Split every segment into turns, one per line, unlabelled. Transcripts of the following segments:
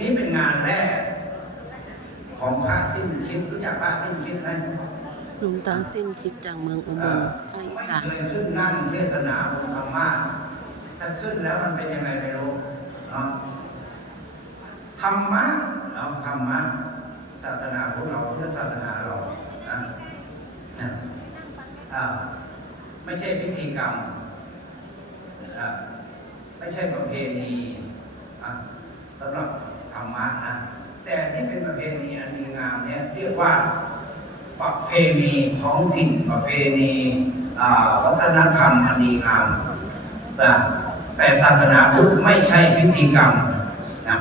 นี่เป็นงานแรก ของพระสิ้นคิดรู้จักพระสิ้นคิดไหม
หลวงตาสิ้นคิดจากเมืองอุบ
เอ่
ล
อ
ภาคอีสาน
เคยขึ้นนั่งเทศนาบนธรรมะถ้าขึ้นแล้วมันเป็นยังไงไม่รู้เนาะธรรมะเนาะธรรมะศาสนาพวกเราพุทธศาสนาเรานะนะอ่าไม่ใช่พิธีกรรมอ่าไม่ใช่ประเพณีอะสำหรับ ธรรมะนะแต่ที่เป็นประเพณีอันดีงามเนี่ยเรียกว่าประเพณีท้องถิ่นประเพณีวัฒนธรรมอันดีงามนะแต่ศาสนาพุทธไม่ใช่พิธีกรรมนะ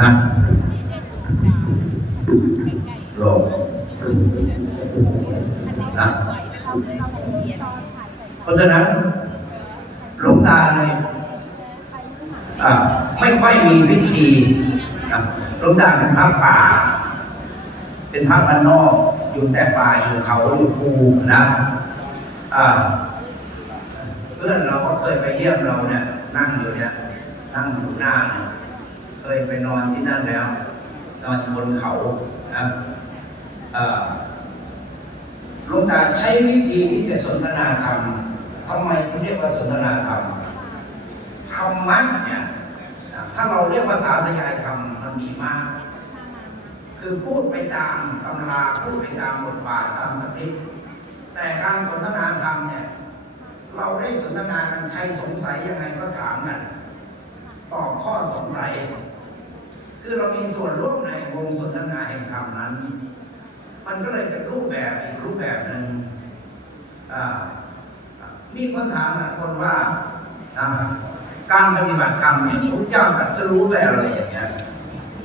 นะโลกนะเพราะฉะนั้นหลวงตาเลยอ่า ไม่ค่อยมีพิธีนะหลวงตาเป็นพระป่า เป็นพระบ้านนอกอยู่แต่ป่าอยู่เขาอยู่ภูนะอ่าเพื่อนเราก็เคยไปเยี่ยมเราเนี่ยนั่งอยู่เนี่ยนั่งอยู่หน้าเนี่ยเคยไปนอนที่นั่นแล้ว นอนบนเขานะอ่าหลวงตาใช้วิธีที่จะสนทนาธรรมทำไมที่เรียกว่าสนทนาธรรม ธรรมะเนี่ยถ้าเราเรียกภาษาทยายธรรมมันมีมาก คือพูดไปตามตำราพูดไปตามบทบาทตามสคริปต์แต่การสนทนาธรรมเนี่ย เราได้สนทนากันใครสงสัยยังไงก็ถามกันตอบข้อสงสัย คือเรามีส่วนร่วมในวงสนทนาแห่งธรรมนั้น มันก็เลยเป็นรูปแบบอีกรูปแบบหนึ่งมีคนถามหลายคนว่า การปฏิบัติธรรมเนี่ยพระพุทธเจ้าตรัสรู้แล้วอะไรอย่างเงี้ย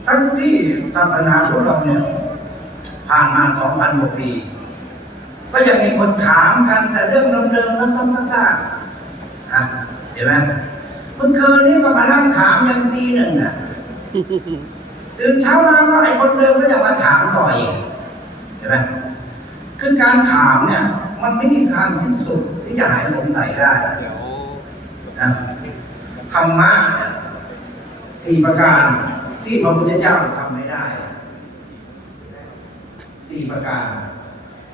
ทั้งที่ศาสนาของเราเนี่ยผ่านมาสองพันกว่าปี ก็ยังมีคนถามกันแต่เรื่องเดิมๆซ้ำๆซากๆอะเห็นไหมเมื่อคืนนี้ก็มานั่งถามยันตีหนึ่งอะตื่นเช้ามาก็ไอ้คนเดิมก็จะมาถามต่ออีกเห็นไหมคือการถามเนี่ย มันไม่มีทางสิ้นสุดที่จะหายสงสัยได้นะ ธรรมะสี่ประการที่พระพุทธเจ้าทำไม่ได้สี่ประการ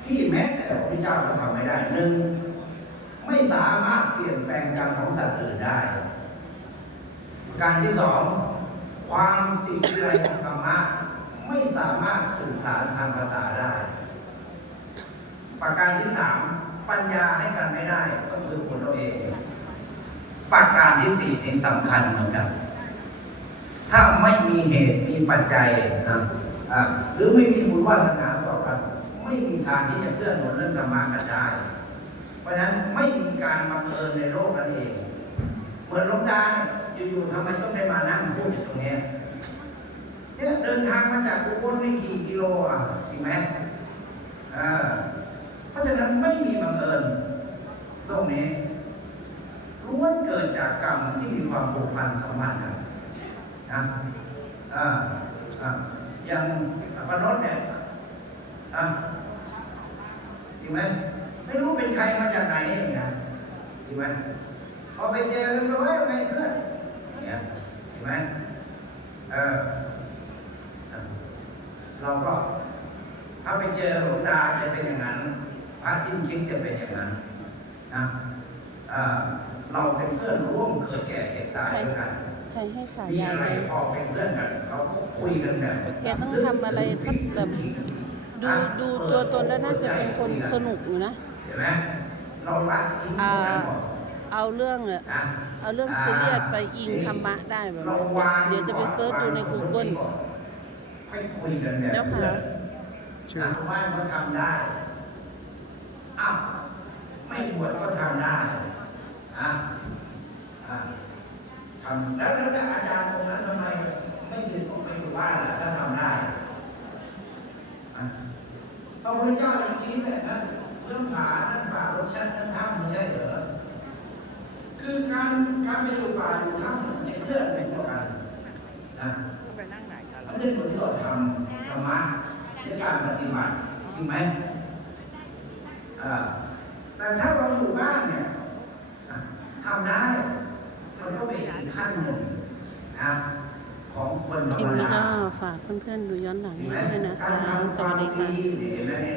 ที่แม้แต่พระพุทธเจ้าก็ทำไม่ได้หนึ่งไม่สามารถเปลี่ยนแปลงกรรมของสัตว์อื่นได้ ประการที่สองความสิ่งวิไลของธรรมะไม่สามารถสื่อสารทางภาษาได้ ประการที่สามปัญญาให้กันไม่ได้ก็คือคนเราเอง ประการที่สี่นี่สำคัญเหมือนกัน ถ้าไม่มีเหตุมีปัจจัยนะหรือไม่มีบุญวาสนาต่อกัน ไม่มีทางที่จะเกื้อหนุนเรื่องธรรมะกันได้ เพราะฉะนั้นไม่มีการบังเอิญในโลกนั่นเอง เหมือนลงตาเนี่ยอยู่ๆทำไมต้องได้มานั่งพูดอยู่ตรงเนี้ยเนี่ยเดินทางมาจากอุบลนี่กี่กิโลอะจริงไหมอ่าเพราะฉะนั้นไม่มีบังเอิญตรงนี้ จากกรรมที่มีความผูกพันสัมพันธ์กันนะอ่าอ่าอย่างปนดเนี่ยอะจริงไหมไม่รู้เป็นใครมาจากไหนอย่างเงี้ยจริงไหมพอไปเจอกันก็ว่าไงเพื่อนอย่างเงี้ยจริงไหมเออเราก็ถ้าไปเจอหลวงตาจะเป็นอย่างนั้น พระทิ้งคิดจะเป็นอย่างนั้นนะอ่า เราเป็นเพื่อนร่วมเกิดแก่เจ็บตายด้วยกัน
ใครให้ฉา
มี
ยา
อะไร
เลย
พอเป็นเพื่อนกันเราก็คุยกันแบบ
แกต้องทำอะไรสักแบบดูดูตัวตนแล้วน่าจะเป็นคนสนุกอยู่นะ
เห็นไหมเราละทิ้งต
อ่า
รงนั้นหมด
เอาเรื่องอะ
นะ
เอาเรื่องซีเรียสไปอิงธรรมะได้แบบนี้เดี๋ยวจะไปเซิร์ชดูใน Google
ค่อยคุยกันแบบ
เจ้าค่ะ
ชาวบ้านก็ทำได้อ้าวไม่บวชก็ทำได้ อะทำแล้วแล้วอาจารย์องค์นั้นทำไมไม่สึกออกไปอยู่บ้านล่ะถ้าทำได้พระพุทธเจ้ายังชี้แต่นั้นเรื่องผาท่านป่ารถชั้นท่านถ้ำไม่ใช่เหรอคือการการไปอยู่ป่าอยู่ถ้ำมันเพื่อนเป็นต่อกันนะมันจะหนุนต่อธรรมธรรมะในการปฏิบัติจริงไหมอ่าแต่ถ้าเราอยู่บ้านเนี่ย ทำได้ มันก็เป็นอีกขั้นหนึ่งนะของคนธร
คลิป
รม
นี้
ดา
ก็ฝากเพื่อนๆดูย้อนหลัง
เห็นไหม
ด้วยนะคะ
การทำ
ส
ควา
วัส
ม
ดี
ดี
ค่ะ